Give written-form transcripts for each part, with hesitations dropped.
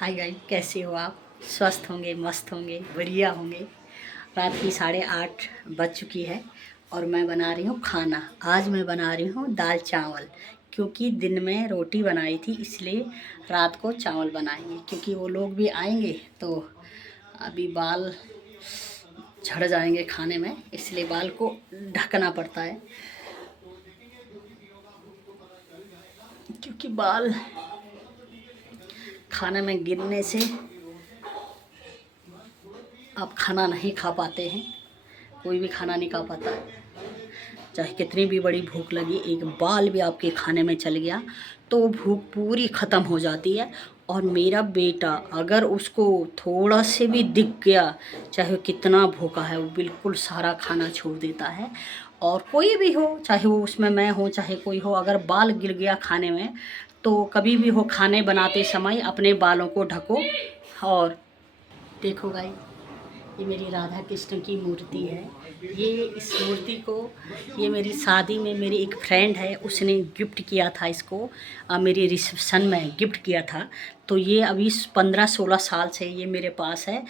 Hi guys, कैसे हो आप? स्वस्थ होंगे, मस्त होंगे, बढ़िया होंगे। रात की 8:30 बज चुकी है और मैं बना रही हूँ खाना। आज मैं बना रही हूँ दाल चावल, क्योंकि दिन में रोटी बनाई थी, इसलिए रात को चावल बनाएंगे। क्योंकि वो लोग भी आएंगे तो अभी बाल झड़ जाएंगे खाने में, इसलिए बाल को ढकना पड़ता है। क्योंकि बाल खाने में गिरने से आप खाना नहीं खा पाते हैं। कोई भी खाना नहीं खा पाता है। चाहे कितनी भी बड़ी भूख लगी, एक बाल भी आपके खाने में चल गया तो भूख पूरी ख़त्म हो जाती है। और मेरा बेटा अगर उसको थोड़ा से भी दिख गया, चाहे वो कितना भूखा है, वो बिल्कुल सारा खाना छोड़ देता है। और कोई भी हो, चाहे वो उसमें मैं हूँ चाहे कोई हो, अगर बाल गिर गया खाने में तो कभी भी हो, खाने बनाते समय अपने बालों को ढको। और देखो गाइस, ये मेरी राधा कृष्ण की मूर्ति है। ये इस मूर्ति को ये मेरी शादी में मेरी एक फ्रेंड है, उसने गिफ्ट किया था इसको। मेरी रिसेप्शन में गिफ्ट किया था। तो ये अभी 15-16 साल से ये मेरे पास है,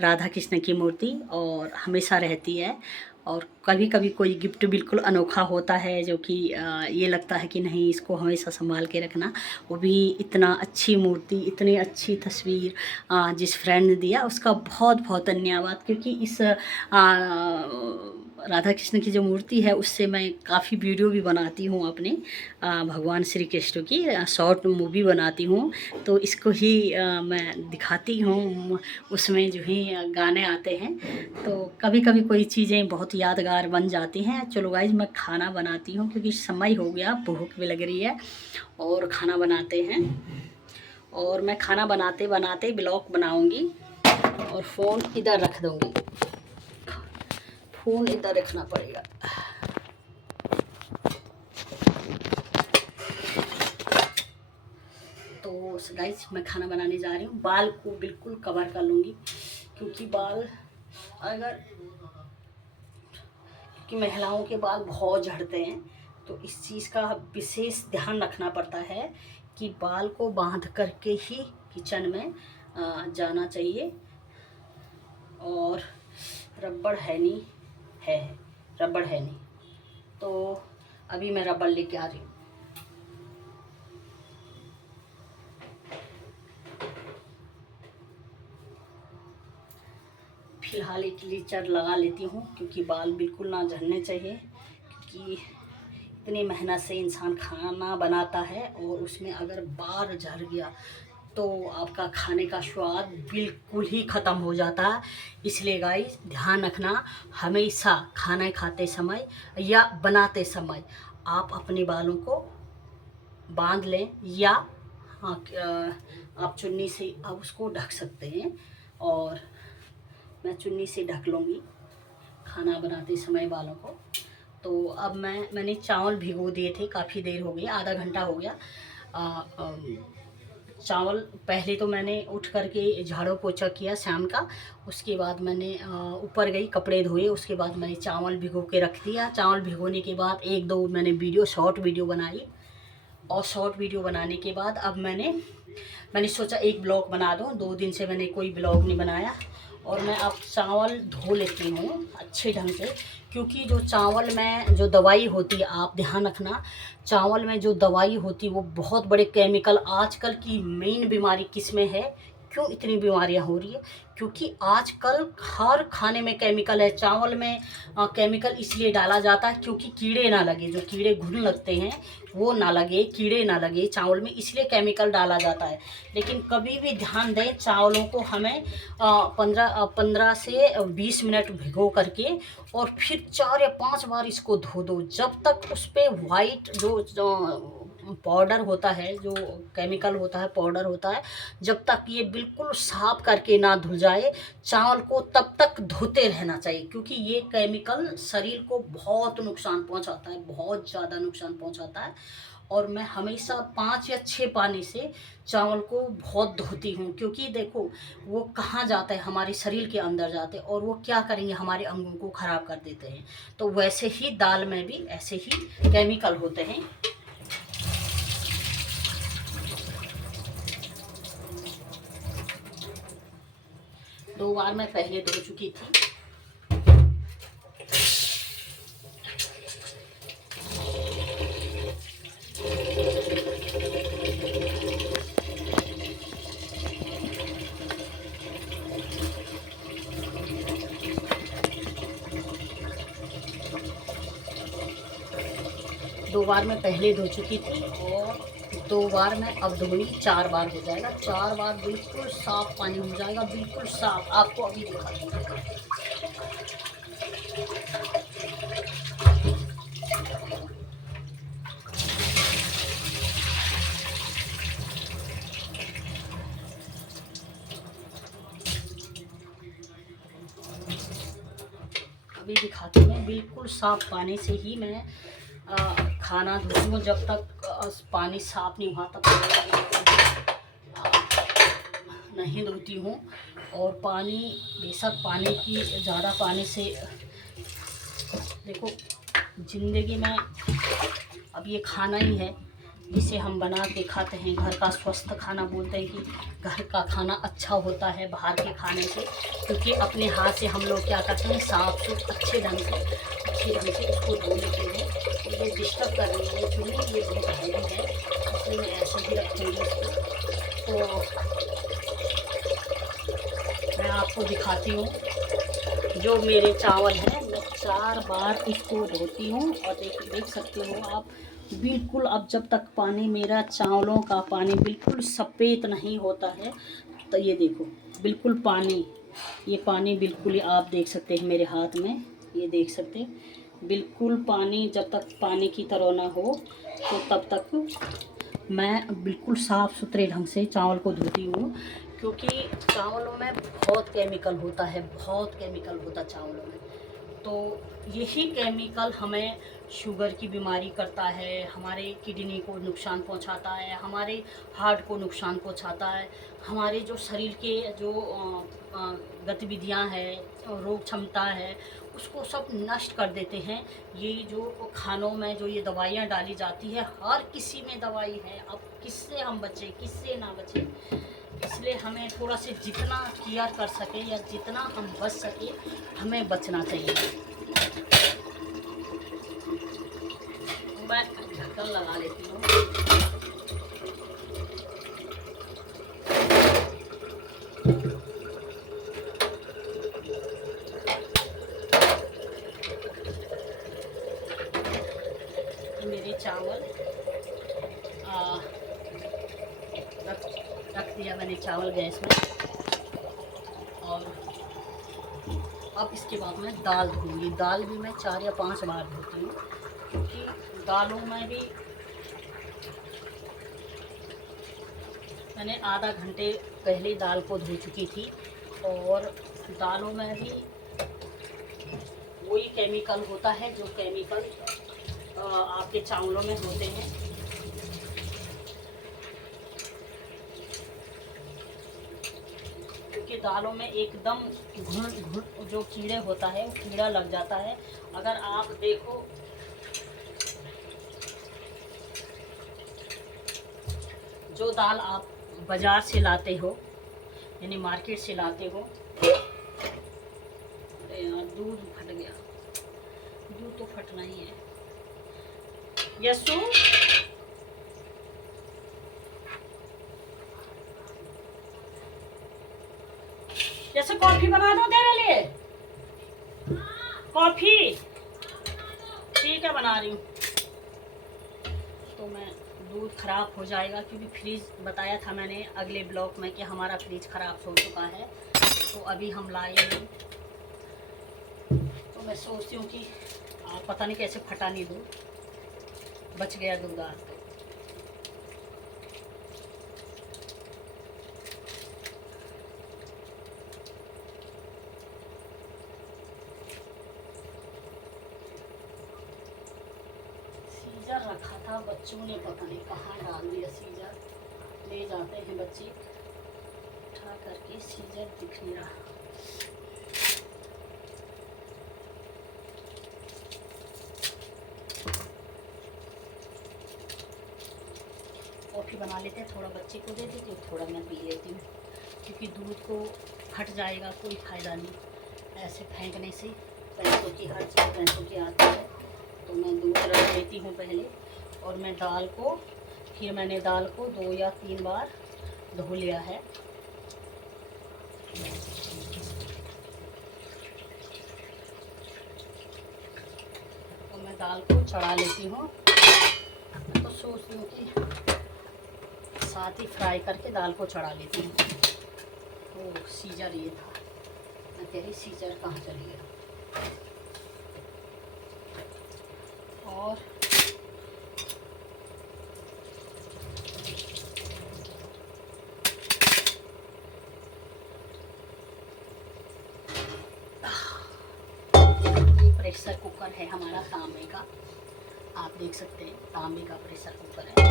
राधा कृष्ण की मूर्ति, और हमेशा रहती है। और कभी कभी कोई गिफ्ट बिल्कुल अनोखा होता है जो कि ये लगता है कि नहीं, इसको हमेशा संभाल के रखना। वो भी इतना अच्छी मूर्ति, इतनी अच्छी तस्वीर जिस फ्रेंड ने दिया उसका बहुत बहुत धन्यवाद। क्योंकि इस राधा कृष्ण की जो मूर्ति है उससे मैं काफ़ी वीडियो भी बनाती हूँ अपने भगवान श्री कृष्ण की शॉर्ट मूवी बनाती हूँ। तो इसको ही मैं दिखाती हूँ, उसमें जो ही गाने आते हैं। तो कभी कभी कोई चीज़ें बहुत यादगार बन जाती हैं। चलो गाइज, मैं खाना बनाती हूँ क्योंकि समय हो गया, भूख भी लग रही है और खाना बनाते हैं। और मैं खाना बनाते बनाते ब्लॉग बनाऊंगी और फ़ोन इधर रख दूंगी। फ़ोन इधर रखना पड़ेगा। तो गाइस, मैं खाना बनाने जा रही हूँ। बाल को बिल्कुल कवर कर लूँगी, क्योंकि बाल अगर क्योंकि महिलाओं के बाल बहुत झड़ते हैं। तो इस चीज़ का विशेष ध्यान रखना पड़ता है कि बाल को बांध करके ही किचन में जाना चाहिए। और रबड़ है नहीं, है रबड़ है नहीं, तो अभी मैं रबड़ लेके आ रही हूँ। फिलहाल एक लीचर लगा लेती हूँ, क्योंकि बाल बिल्कुल ना झड़ने चाहिए। क्योंकि इतनी मेहनत से इंसान खाना बनाता है और उसमें अगर बाल झड़ गया तो आपका खाने का स्वाद बिल्कुल ही ख़त्म हो जाता है। इसलिए गाइस, ध्यान रखना, हमेशा खाना खाते समय या बनाते समय आप अपने बालों को बांध लें, या आप चुन्नी से आप उसको ढक सकते हैं। और मैं चुन्नी से ढक लूँगी खाना बनाते समय बालों को। तो अब मैंने चावल भिगो दिए थे, काफ़ी देर हो गई, आधा घंटा हो गया। चावल पहले तो मैंने उठ करके झाड़ू पोछा किया शाम का। उसके बाद मैंने ऊपर गई, कपड़े धोए, उसके बाद मैंने चावल भिगो के रख दिया। चावल भिगोने के बाद एक दो मैंने शॉर्ट वीडियो बनाई। और शॉर्ट वीडियो बनाने के बाद अब मैंने सोचा एक ब्लॉग बना दूँ। 2 दिन से मैंने कोई ब्लॉग नहीं बनाया। और मैं अब चावल धो लेती हूँ अच्छे ढंग से, क्योंकि जो चावल में जो दवाई होती है, आप ध्यान रखना, चावल में जो दवाई होती है वो बहुत बड़े केमिकल। आजकल की मेन बीमारी किस में है, क्यों इतनी बीमारियां हो रही है? क्योंकि आजकल हर खाने में केमिकल है। चावल में केमिकल इसलिए डाला जाता है क्योंकि कीड़े ना लगे, जो कीड़े घुन लगते हैं वो ना लगे, कीड़े ना लगे चावल में, इसलिए केमिकल डाला जाता है। लेकिन कभी भी ध्यान दें, चावलों को हमें 15 से 20 मिनट भिगो करके और फिर 4 या 5 बार इसको धो दो, जब तक उस पर वाइट जो पाउडर होता है, जो केमिकल होता है, पाउडर होता है, जब तक ये बिल्कुल साफ करके ना धुल जाए चावल को, तब तक धोते रहना चाहिए। क्योंकि ये केमिकल शरीर को बहुत नुकसान पहुंचाता है, बहुत ज़्यादा नुकसान पहुंचाता है। और मैं हमेशा 5 या 6 पानी से चावल को बहुत धोती हूँ। क्योंकि देखो, वो कहाँ जाता है, हमारे शरीर के अंदर जाते हैं और वो क्या करेंगे, हमारे अंगों को ख़राब कर देते हैं। तो वैसे ही दाल में भी ऐसे ही केमिकल होते हैं। 2 बार मैं पहले धो चुकी थी। 2 बार मैं पहले धो चुकी थी और 2 बार मैं अब धोई, 4 बार हो जाएगा। 4 बार बिल्कुल साफ़ पानी हो जाएगा, बिल्कुल साफ़। आपको अभी दिखाती हूँ। अभी दिखाती हूँ, बिल्कुल साफ़ पानी से ही मैं खाना धोती हूँ। जब तक पानी साफ़ नहीं हुआ तब तक नहीं धोती हूँ। और पानी, बेशक पानी की ज़्यादा पानी से देखो ज़िंदगी में अब ये खाना ही है जिसे हम बना के खाते हैं। घर का स्वस्थ खाना, बोलते हैं कि घर का खाना अच्छा होता है बाहर के खाने से, क्योंकि अपने हाथ से हम लोग क्या करते हैं, साफ सुथरा अच्छे ढंग से इसको धो लेते हैं। ये डिस्टर्ब कर रही है चूल्हे, ये बहुत हैवी है इसलिए मैं ऐसे ही रखूँगी इसको। तो मैं आपको दिखाती हूँ, जो मेरे चावल हैं मैं 4 बार इसको धोती हूँ। और देख सकते हो आप, बिल्कुल अब जब तक पानी, मेरा चावलों का पानी बिल्कुल सफ़ेद नहीं होता है, तो ये देखो बिल्कुल पानी, ये पानी बिल्कुल ही आप देख सकते हैं मेरे हाथ में, ये देख सकते हैं बिल्कुल पानी। जब तक पानी की तरह ना हो तो तब तक मैं बिल्कुल साफ़ सुथरे ढंग से चावल को धोती हूँ। क्योंकि चावलों में बहुत केमिकल होता है, बहुत केमिकल होता है चावलों में। तो यही केमिकल हमें शुगर की बीमारी करता है, हमारे किडनी को नुकसान पहुंचाता है, हमारे हार्ट को नुकसान पहुंचाता है, हमारे जो शरीर के जो गतिविधियां हैं, रोग क्षमता है, उसको सब नष्ट कर देते हैं। ये जो खानों में जो ये दवाइयाँ डाली जाती है, हर किसी में दवाई है। अब किससे हम बचें, किससे ना बचें, इसलिए हमें थोड़ा से जितना केयर कर सके या जितना हम बच सके हमें बचना चाहिए। मैं ढक्कन लगा लेती हूँ। मेरे चावल रख दिया मैंने चावल गैस में। और अब इसके बाद मैं दाल धोऊंगी। दाल भी मैं 4 या 5 बार धोती हूँ, क्योंकि दालों में भी मैंने आधा घंटे पहले दाल को धो चुकी थी। और दालों में भी वही केमिकल होता है जो केमिकल आपके चावलों में होते हैं। क्योंकि दालों में एकदम घुन जो कीड़े होता है, वो कीड़ा लग जाता है। अगर आप देखो, जो दाल आप बाज़ार से लाते हो, यानी मार्केट से लाते हो, अरे यार दूध फट गया, दूध तो फटना ही है। यसु, जैसे कॉफ़ी बना दो तेरे लिए, कॉफ़ी ठीक है बना रही हूँ। तो मैं, दूध ख़राब हो जाएगा क्योंकि फ्रिज, बताया था मैंने अगले ब्लॉग में कि हमारा फ्रिज ख़राब हो चुका है, तो अभी हम लाए नहीं। तो मैं सोचती हूँ कि पता नहीं कैसे फटा नहीं दूध, बच गया दूध आज तो। सीजर रखा था, बच्चों ने पता नहीं कहाँ डाल दिया सीजर। ले जाते हैं बच्चे उठा करके, सीजर दिख नहीं रहा। कॉफ़ी बना लेते हैं, थोड़ा बच्चे को दे देती हूँ, थोड़ा मैं पी लेती हूँ, क्योंकि दूध को फट जाएगा, कोई फ़ायदा नहीं ऐसे फेंकने से। पैसों की हर चीज़ पैसों की आती है। तो मैं दूध रख लेती हूँ पहले, और मैं दाल को, फिर मैंने दाल को 2 या 3 बार धो लिया है। तो मैं दाल को चढ़ा लेती हूँ। मैं तो सोचती हूँ कि साथ ही फ्राई करके दाल को चढ़ा लेती हूँ। ओह, सीजर ये था, मैं कह रही सीजर कहाँ चली गया। और ये प्रेशर कुकर है हमारा तांबे का, आप देख सकते हैं तांबे का प्रेशर कुकर है।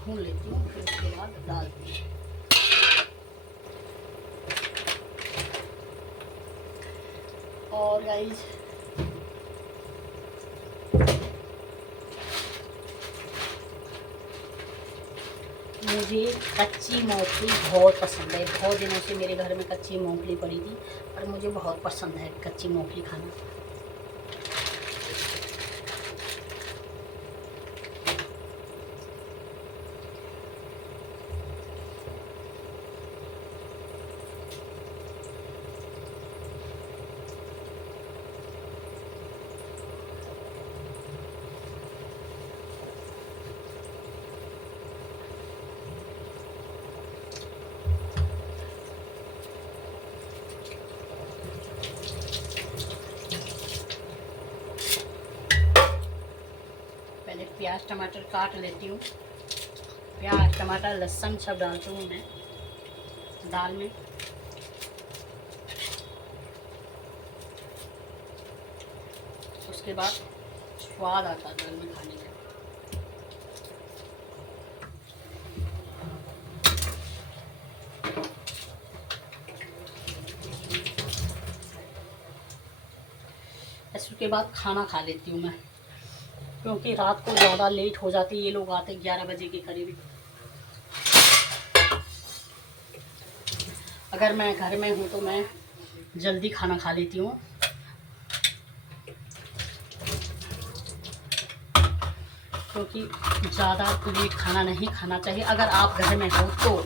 भून लेती हूँ, फिर उसके बाद डालती हूँ। और गाइस, मुझे कच्ची मूंगफली बहुत पसंद है। बहुत दिनों से मेरे घर में कच्ची मूंगफली पड़ी थी, और मुझे बहुत पसंद है कच्ची मूंगफली खाना। पहले प्याज टमाटर काट लेती हूँ। प्याज टमाटर लहसुन सब डालती हूँ मैं दाल में। उसके बाद स्वाद आता है दाल में खाने का। इसके बाद खाना खा लेती हूँ मैं, क्योंकि रात को ज़्यादा लेट हो जाती है। ये लोग आते 11 बजे के करीब। अगर मैं घर में हूँ तो मैं जल्दी खाना खा लेती हूँ, क्योंकि ज़्यादा लेट खाना नहीं खाना चाहिए। अगर आप घर में हो तो,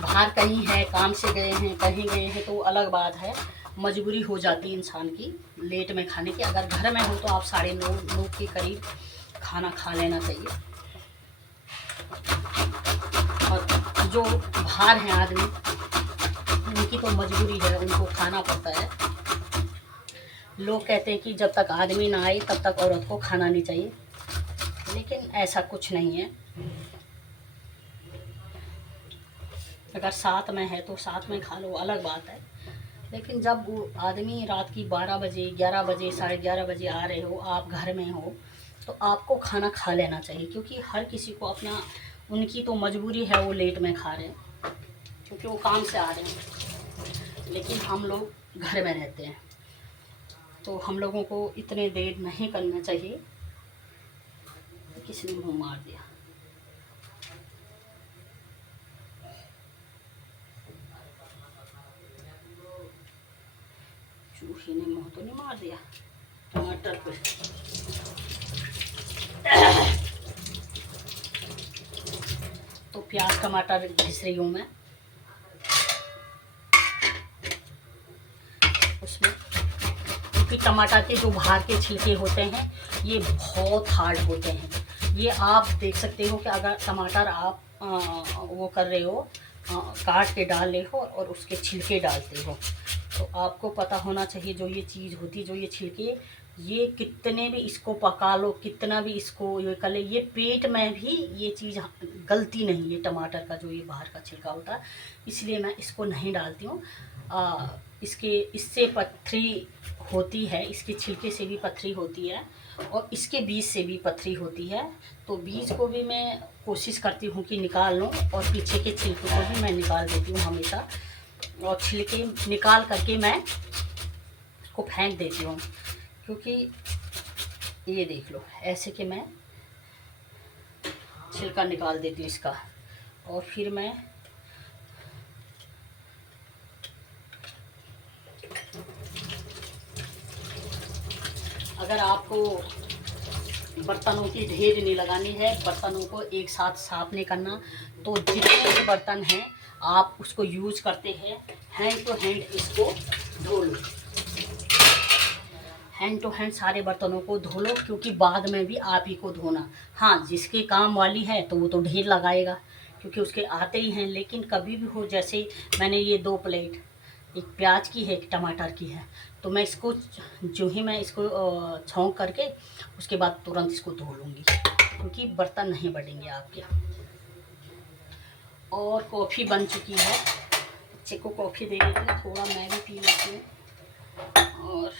बाहर कहीं है, काम से गए हैं, कहीं गए हैं तो अलग बात है, मजबूरी हो जाती है इंसान की लेट में खाने की। अगर घर में हो तो आप 9:30 के करीब खाना खा लेना चाहिए। और जो बाहर हैं आदमी, उनकी तो मजबूरी है, उनको खाना पड़ता है। लोग कहते हैं कि जब तक आदमी ना आए तब तक औरत को खाना नहीं चाहिए, लेकिन ऐसा कुछ नहीं है। अगर साथ में है तो साथ में खा लो, अलग बात है। लेकिन जब वो आदमी रात की 12 बजे, 11 बजे, 11:30 बजे आ रहे हो, आप घर में हो, तो आपको खाना खा लेना चाहिए। क्योंकि हर किसी को अपना, उनकी तो मजबूरी है, वो लेट में खा रहे हैं क्योंकि वो काम से आ रहे हैं। लेकिन हम लोग घर में रहते हैं, तो हम लोगों को इतने देर नहीं करना चाहिए। किसी ने मुँह मार दिया। चूहे ने मुँह तो नहीं मार दिया टमाटर पे। तो प्याज टमाटर घिस रही हूँ मैं उसमें, क्योंकि टमाटर के जो बाहर के छिलके होते हैं ये बहुत हार्ड होते हैं। ये आप देख सकते हो कि अगर टमाटर आप वो कर रहे हो, काट के डाल रहे हो और उसके छिलके डालते हो, तो आपको पता होना चाहिए जो ये चीज़ होती, जो ये छिलके, ये कितने भी इसको पका लो, कितना भी इसको ये कर ले, ये पेट में भी ये चीज़ गलती नहीं, ये टमाटर का जो ये बाहर का छिलका होता है, इसलिए मैं इसको नहीं डालती हूँ। इससे पथरी होती है, इसके छिलके से भी पथरी होती है और इसके बीज से भी पथरी होती है। तो बीज को भी मैं कोशिश करती हूँ कि निकाल लूँ, और पीछे के छिलके को भी मैं निकाल देती हूँ हमेशा। और छिलके निकाल करके मैं उसको फेंक देती हूँ, क्योंकि ये देख लो, ऐसे कि मैं छिलका निकाल देती हूँ इसका, और फिर मैं अगर आपको बर्तनों की ढेर नहीं लगानी है, बर्तनों को एक साथ साफ नहीं करना, तो जितने भी बर्तन हैं आप उसको यूज करते हैं, हैंड टू हैंड इसको धो लो, हैंड टू हैंड सारे बर्तनों को धो लो, क्योंकि बाद में भी आप ही को धोना। हाँ, जिसके काम वाली है तो वो तो ढेर लगाएगा क्योंकि उसके आते ही हैं, लेकिन कभी भी हो, जैसे मैंने ये 2 प्लेट, एक प्याज की है, एक टमाटर की है, तो मैं इसको जो ही मैं इसको छौंक करके उसके बाद तुरंत इसको धो लूँगी, क्योंकि बर्तन नहीं बढ़ेंगे आपके। और कॉफ़ी बन चुकी है, बच्चे को कॉफ़ी दे देती हूँ, थोड़ा मैं भी पी लेती हूँ। और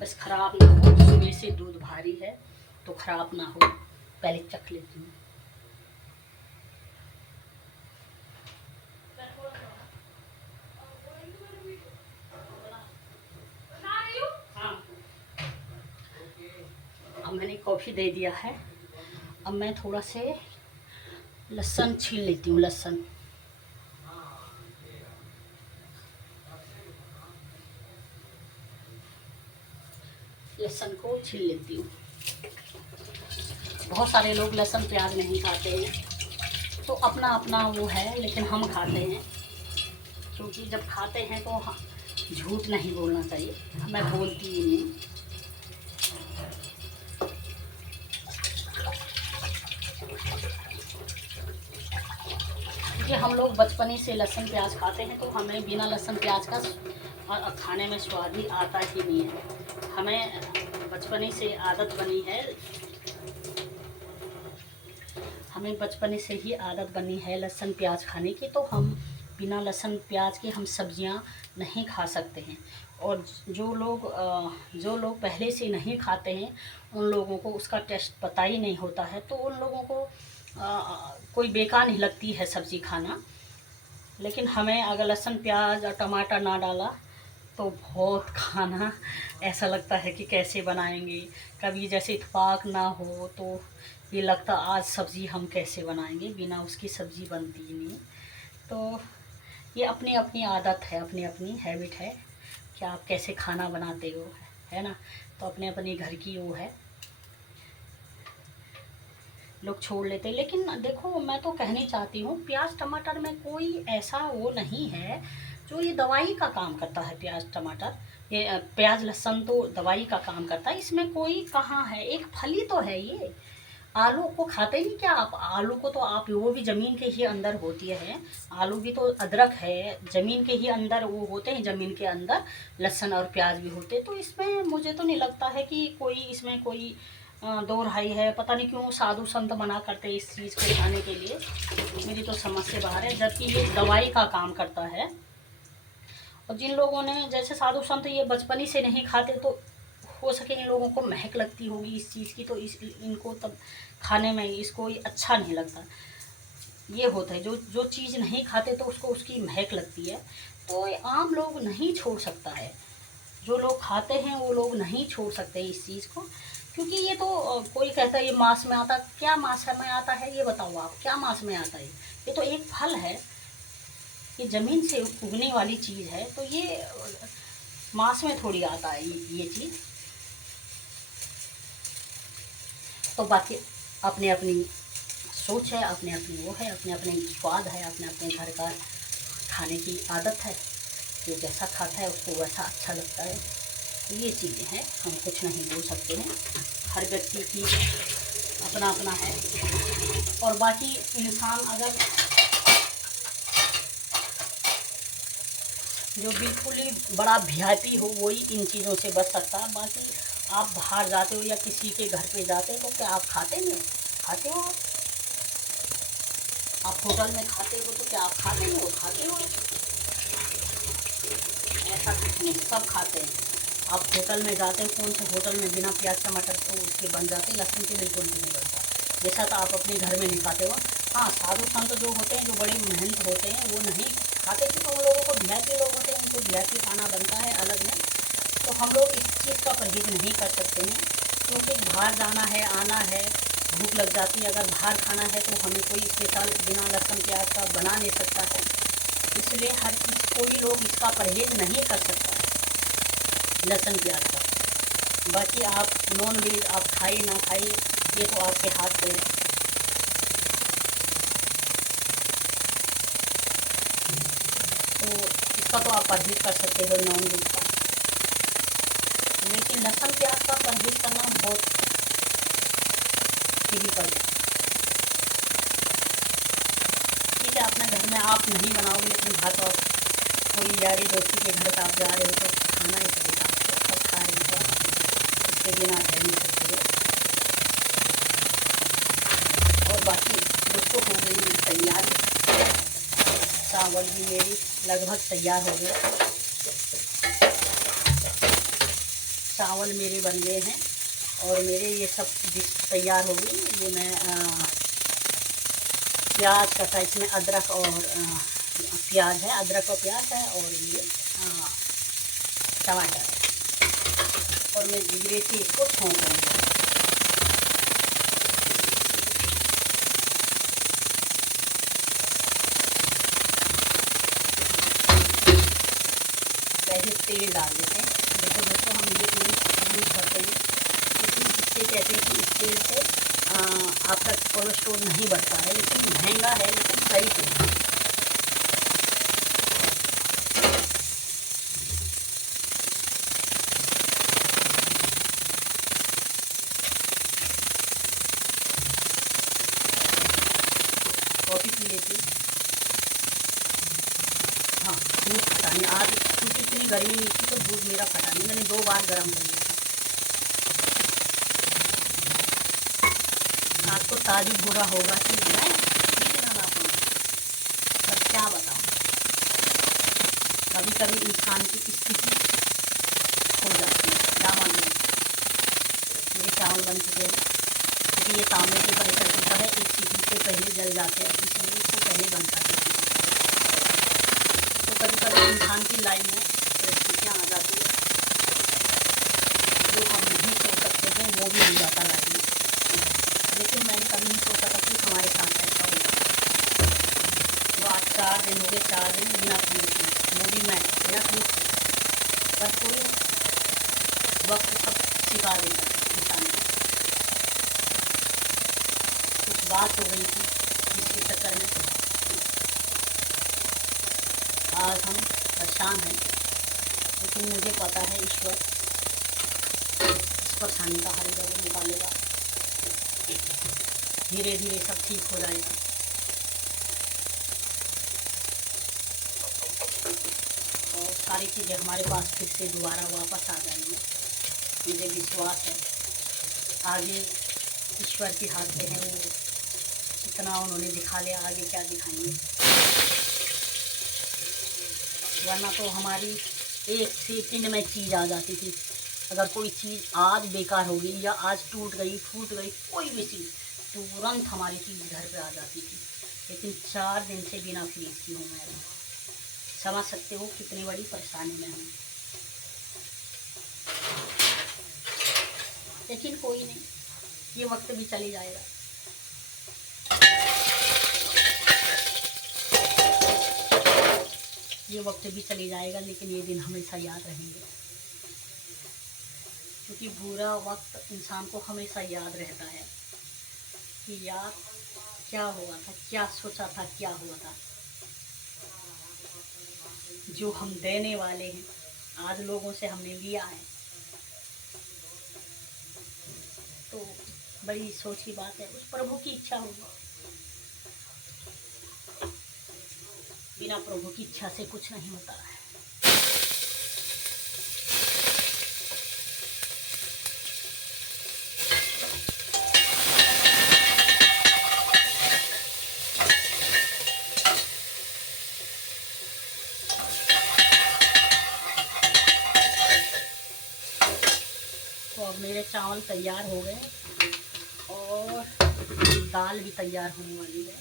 बस ख़राब ना हो, सुबह से दूध भारी है तो ख़राब ना हो, पहले चख लेती हूँ। हाँ, अब मैंने कॉफ़ी दे दिया है, अब मैं थोड़ा से लहसुन छील लेती हूँ, लहसुन। लहसुन को छील लेती हूँ। बहुत सारे लोग लहसुन प्याज नहीं खाते हैं, तो अपना अपना वो है, लेकिन हम खाते हैं, क्योंकि जब खाते हैं तो झूठ नहीं बोलना चाहिए, मैं बोलती ही नहीं। क्योंकि हम लोग बचपन ही से लहसुन प्याज खाते हैं, तो हमें बिना लहसुन प्याज का खाने में स्वाद ही आता ही नहीं है। हमें बचपन ही से आदत बनी है, हमें बचपन से ही आदत बनी है लहसुन प्याज खाने की, तो हम बिना लहसुन प्याज के हम सब्जियां नहीं खा सकते हैं। और जो लोग पहले से नहीं खाते हैं, उन लोगों को उसका टेस्ट पता ही नहीं होता है, तो उन लोगों को कोई बेकार नहीं लगती है सब्ज़ी खाना। लेकिन हमें अगर लहसुन प्याज और टमाटर ना डाला तो बहुत खाना ऐसा लगता है कि कैसे बनाएंगे। कभी जैसे इत्तेफाक ना हो तो ये लगता आज सब्ज़ी हम कैसे बनाएंगे, बिना उसकी सब्ज़ी बनती ही नहीं। तो ये अपनी अपनी आदत है, अपनी अपनी हैबिट है कि आप कैसे खाना बनाते हो, है ना। तो अपने अपने घर की वो है, लोग छोड़ लेते हैं। लेकिन देखो, मैं तो कहनी चाहती हूँ, प्याज टमाटर में कोई ऐसा वो नहीं है जो ये दवाई का काम करता है। प्याज टमाटर, ये प्याज लहसुन तो दवाई का काम करता है, इसमें कोई कहाँ है, एक फली तो है ये। आलू को खाते नहीं क्या आप? आलू को तो आप, वो भी ज़मीन के ही अंदर होती है, आलू भी तो अदरक है, ज़मीन के ही अंदर वो होते हैं, ज़मीन के अंदर लहसुन और प्याज भी होते हैं। तो इसमें मुझे तो नहीं लगता है कि कोई इसमें कोई दो राय है। पता नहीं क्यों साधु संत मना करते हैं इस चीज़ को खाने के लिए, मेरी तो समझ से बाहर है, जबकि ये दवाई का काम करता है। और जिन लोगों ने, जैसे साधु संत ये बचपन ही से नहीं खाते, तो हो सके इन लोगों को महक लगती होगी इस चीज़ की, तो इनको तब खाने में इसको ये अच्छा नहीं लगता। ये होता है, जो जो चीज़ नहीं खाते तो उसको उसकी महक लगती है। तो ये आम लोग नहीं छोड़ सकता है, जो लोग खाते हैं वो लोग नहीं छोड़ सकते इस चीज़ को। क्योंकि ये तो कोई कहता है ये मांस में आता, क्या मांस में आता है ये बताओ आप, क्या मांस में आता है? ये तो एक फल है, ये ज़मीन से उगने वाली चीज़ है, तो ये मांस में थोड़ी आता है ये चीज़। तो बाकी अपने अपनी सोच है, अपने अपनी वो है, अपने अपने स्वाद है, अपने अपने घर का खाने की आदत है, जो जैसा खाता है उसको वैसा अच्छा लगता है। तो ये चीज़ें हैं, हम कुछ नहीं बोल सकते हैं, हर व्यक्ति की अपना अपना है। और बाकी इंसान अगर जो बिल्कुल ही बड़ा वीआईपी हो, वही इन चीज़ों से बच सकता है। बाकी आप बाहर जाते हो या किसी के घर पे जाते हो, तो क्या आप खाते नहीं? खाते हो आप होटल में खाते हो, तो क्या आप खाते हो? खाते हो, ऐसा कुछ नहीं, सब खाते हैं। आप होटल में जाते हैं, कौन से होटल में बिना प्याज टमाटर तो उसके बन जाते हैं, लहसुन के बिल्कुल भी नहीं बनता। जैसा तो आप अपने घर में नहीं खाते हो। हाँ, साधु संत जो होते हैं, जो बड़े मेहनत होते हैं, वो नहीं खाते, क्योंकि उन लोगों को वीआईपी लोग होते हैं, उनको वीआईपी खाना बनता है अलग में। तो हम लोग इस चीज़ का परहेज नहीं कर सकते हैं, क्योंकि बाहर जाना है, आना है, भूख लग जाती है। अगर बाहर खाना है तो हमें कोई स्पेशल बिना लहसुन प्याज का बना नहीं सकता है, इसलिए हर चीज़ कोई लोग इसका परहेज नहीं कर सकता है लहसुन प्याज का। बाकी आप नॉन वेज आप खाइए ना खाइए, ये तो आपके हाथ पे है। तो इसका तो आप परहेज कर सकते हो नॉन वेज का, लेकिन लहसुन प्याज का परहेज करना बहुत डिफिकल्ट है। ठीक है, अपने घर में आप नहीं बनाओगे, लेकिन बाहर तो कोई यारी दोस्ती के घर आप जा रहे हो तो खाना ही पड़ेगा, सब खा रहे हो, उसके बिना रह नहीं सकते हो। और बाकी दोस्तों हो गई तैयार, चावल भी मेरी लगभग तैयार हो गए, चावल मेरे बन गए हैं और मेरे ये सब डिश तैयार हो गई। ये मैं प्याज कटा, इसमें अदरक और प्याज है, अदरक और प्याज है, और ये टमाटर है, और मैं जीरे से इसको छोंक लूँगी। पहले तेल डाल देते हैं। देखो दोस्तों, हम ये तेल यूज़ करते हैं क्योंकि इससे कहते हैं कि इस तेल से आपका कोलेस्ट्रॉल नहीं बढ़ता है, लेकिन महंगा है, लेकिन सही तेल है। कॉफ़ी पी लेती, हाँ दूध फटा नहीं आज, क्योंकि इतनी गर्मी नहीं थी तो दूध मेरा फटा नहीं, मैंने 2 बार गर्म कर लिया था। आज तो ताज़ी बुरा होगा कि मैं बस क्या बताऊँ, कभी कभी इंसान की स्थिति हो जाती है। दामन में मेरे चावल बन चुके हैं, क्योंकि ये तांबे के प्रेशर कुकर है, एक सीटी से पहले जल जाते हैं, इसलिए इसको पहले बनता है। तो कभी कभी इंसान की लाइफ में परिस्थितियाँ आ जाती है, जो हम नहीं सोच सकते हैं, वो भी हो जाता लाइफ में। लेकिन मैंने कभी नहीं सोचा था कि हमारे साथ ऐसा होगा। तो आज 4 दिन हो गए, 4 दिन बिना फ्रूट के, वो भी मैं बिना फ्रूट के। पर कोई वक्त सब सिखा देता है इंसान को। कुछ बात हो गई थी जिसके चक्कर में आज हम परेशान हैं, लेकिन मुझे पता है ईश्वर इस परेशानी का हल जरूर निकालेगा। धीरे धीरे सब ठीक हो जाएगा। और सारी चीज़ें हमारे पास फिर से दोबारा वापस आ जाएंगी, मुझे विश्वास है। आगे ईश्वर के हाथ में है, वो इतना उन्होंने दिखा लिया, आगे क्या दिखाएंगे। वरना तो हमारी एक सेकंड में चीज़ आ जाती थी। अगर कोई चीज़ आज बेकार हो गई या आज टूट गई, फूट गई, कोई भी चीज़, तुरंत हमारी चीज़ घर पे आ जाती थी। लेकिन 4 दिन से बिना फ्रीज की हूँ मैं। समझ सकते हो कितनी बड़ी परेशानी में हूँ। लेकिन कोई नहीं, ये वक्त भी चली जाएगा। ये वक्त भी चली जाएगा, लेकिन ये दिन हमेशा याद रहेंगे, क्योंकि बुरा वक्त इंसान को हमेशा याद रहता है कि यार क्या हुआ था, क्या सोचा था, क्या हुआ था। जो हम देने वाले हैं, आज लोगों से हमने लिया है, तो बड़ी सोच की बात है। उस प्रभु की इच्छा होगी, बिना प्रभु की इच्छा से कुछ नहीं होता है। तो अब मेरे चावल तैयार हो गए और दाल भी तैयार होने वाली है।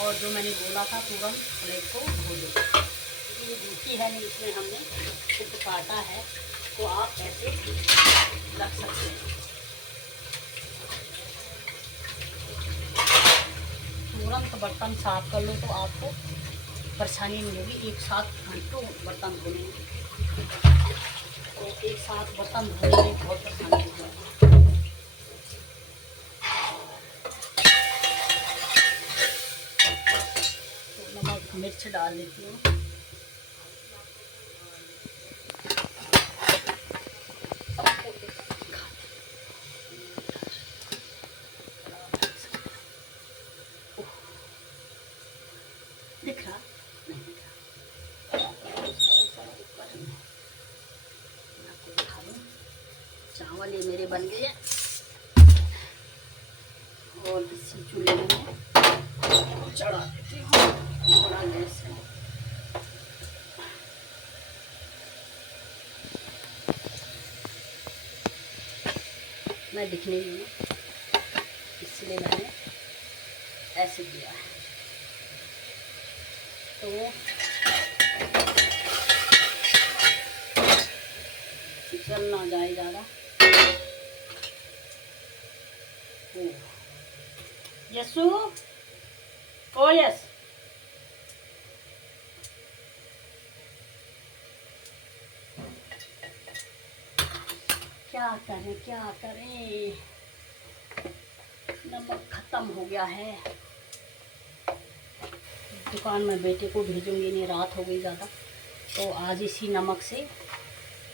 और जो मैंने बोला था तुरंत प्लेट को धो दो, क्योंकि ये दूसरी है नहीं, इसमें हमने सिर्फ काटा है, तो आप ऐसे रख सकते हैं। तुरंत बर्तन साफ कर लो तो आपको परेशानी नहीं होगी। एक साथ घंटों बर्तन धोने में, तो एक साथ बर्तन धोने में बहुत परेशानी हो जाती है। तो नमक मिर्च डाल देती हूँ। दिख रहा नहीं दिख रहा, आपको दिखा दूँ। चावल ये मेरे बन गए हैं और इसी चूल्हे में चढ़ा देती हूँ। बड़ा गैस है। मैं दिखने नहीं हूँ, इसलिए मैंने ऐसे किया है। तो जल ना जाए ज़्यादा। यस्सु, ओ यस, क्या करें क्या करें, नमक ख़त्म हो गया है। दुकान में बेटे को भेजूंगी नहीं, रात हो गई ज़्यादा, तो आज इसी नमक से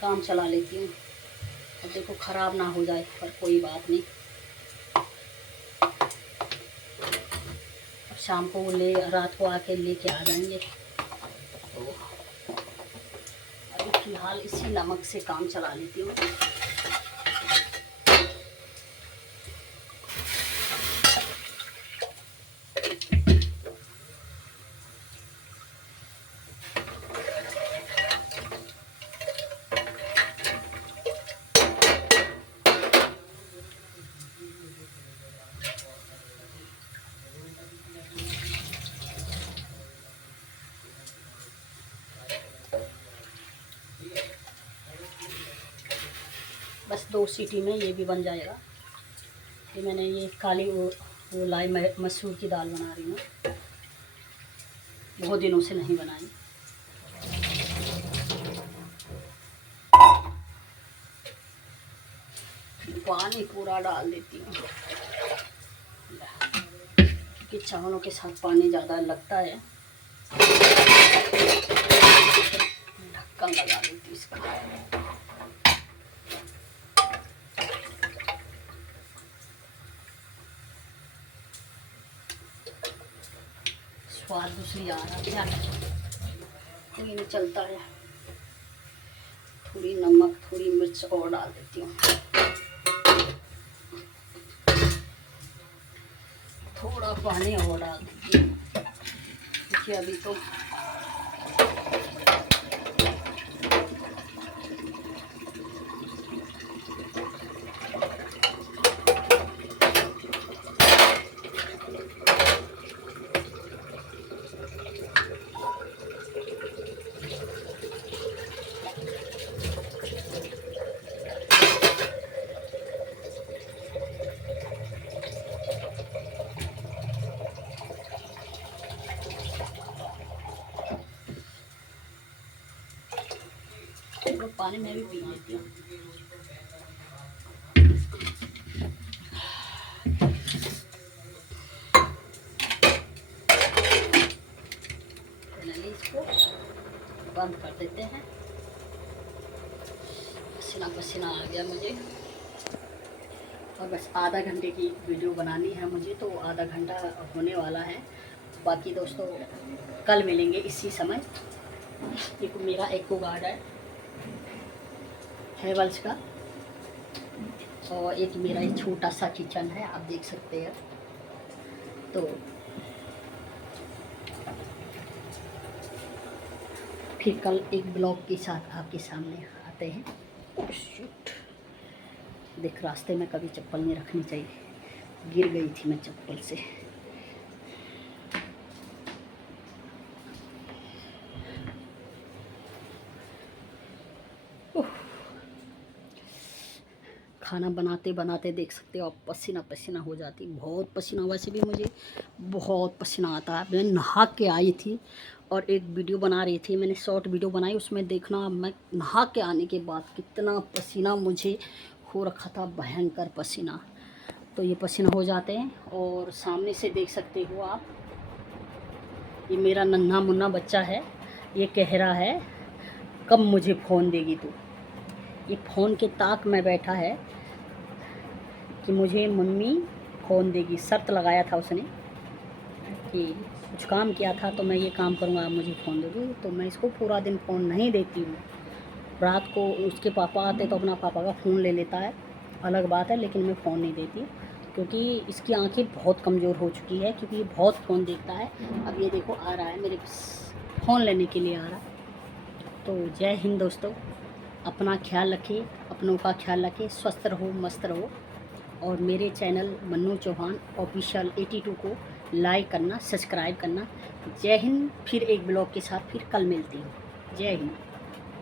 काम चला लेती हूँ। अब देखो ख़राब ना हो जाए, पर कोई बात नहीं। अब शाम को रात को आके लेके आ जाएंगे। तो अभी फ़िलहाल इसी नमक से काम चला लेती हूँ। बस 2 सीटी में ये भी बन जाएगा। ये मैंने ये काली वो लाई मसूर की दाल बना रही हूँ, बहुत दिनों से नहीं बनाई। पानी पूरा डाल देती हूँ, क्योंकि चावलों के साथ पानी ज़्यादा लगता है। ढक्कन लगा देती हूँ इसका। स्वाद दूसरी आ रहा है, क्या कोई नहीं चलता है। थोड़ी नमक थोड़ी मिर्च और डाल देती हूँ, थोड़ा पानी और डाल देती हूँ, क्योंकि अभी तो पानी मैं भी पी लेती हूँ। फाइनली इसको बंद कर देते हैं। पसीना पसीना आ गया मुझे, और बस आधा घंटे की वीडियो बनानी है मुझे, तो आधा घंटा होने वाला है। बाकी दोस्तों कल मिलेंगे इसी समय। एक मेरा एक्वा गार्ड है वल्स का, और एक मेरा एक छोटा सा किचन है, आप देख सकते हैं। तो फिर कल एक ब्लॉग के साथ आपके सामने दिखाते हैं। ओह शिट, देख रास्ते में कभी चप्पल नहीं रखनी चाहिए, गिर गई थी मैं चप्पल से। खाना बनाते बनाते देख सकते हो आप, पसीना पसीना हो जाती, बहुत पसीना। वैसे भी मुझे बहुत पसीना आता है। मैं नहा के आई थी और एक वीडियो बना रही थी, मैंने शॉर्ट वीडियो बनाई, उसमें देखना मैं नहा के आने के बाद कितना पसीना मुझे हो रखा था, भयंकर पसीना। तो ये पसीना हो जाते हैं। और सामने से देख सकते हो आप, ये मेरा नन्हा मुन्ना बच्चा है, ये कह रहा है कब मुझे फ़ोन देगी तू। ये फ़ोन के ताक में बैठा है कि मुझे मम्मी फ़ोन देगी। शर्त लगाया था उसने कि कुछ काम किया था तो मैं ये काम करूँगा, मुझे फ़ोन दे दो। तो मैं इसको पूरा दिन फ़ोन नहीं देती हूँ। रात को उसके पापा आते तो अपना पापा का फ़ोन ले लेता है, अलग बात है, लेकिन मैं फ़ोन नहीं देती क्योंकि इसकी आंखें बहुत कमज़ोर हो चुकी है, क्योंकि ये बहुत फ़ोन देखता है। अब ये देखो आ रहा है मेरे फ़ोन लेने के लिए आ रहा है। तो जय हिंद दोस्तों, अपना ख्याल रखिए, अपनों का ख्याल रखिए, स्वस्थ रहो, मस्त रहो। और मेरे चैनल मन्नू चौहान ऑफिशियल 82 को लाइक करना, सब्सक्राइब करना। जय हिंद। फिर एक ब्लॉग के साथ फिर कल मिलती हूँ। जय हिंद।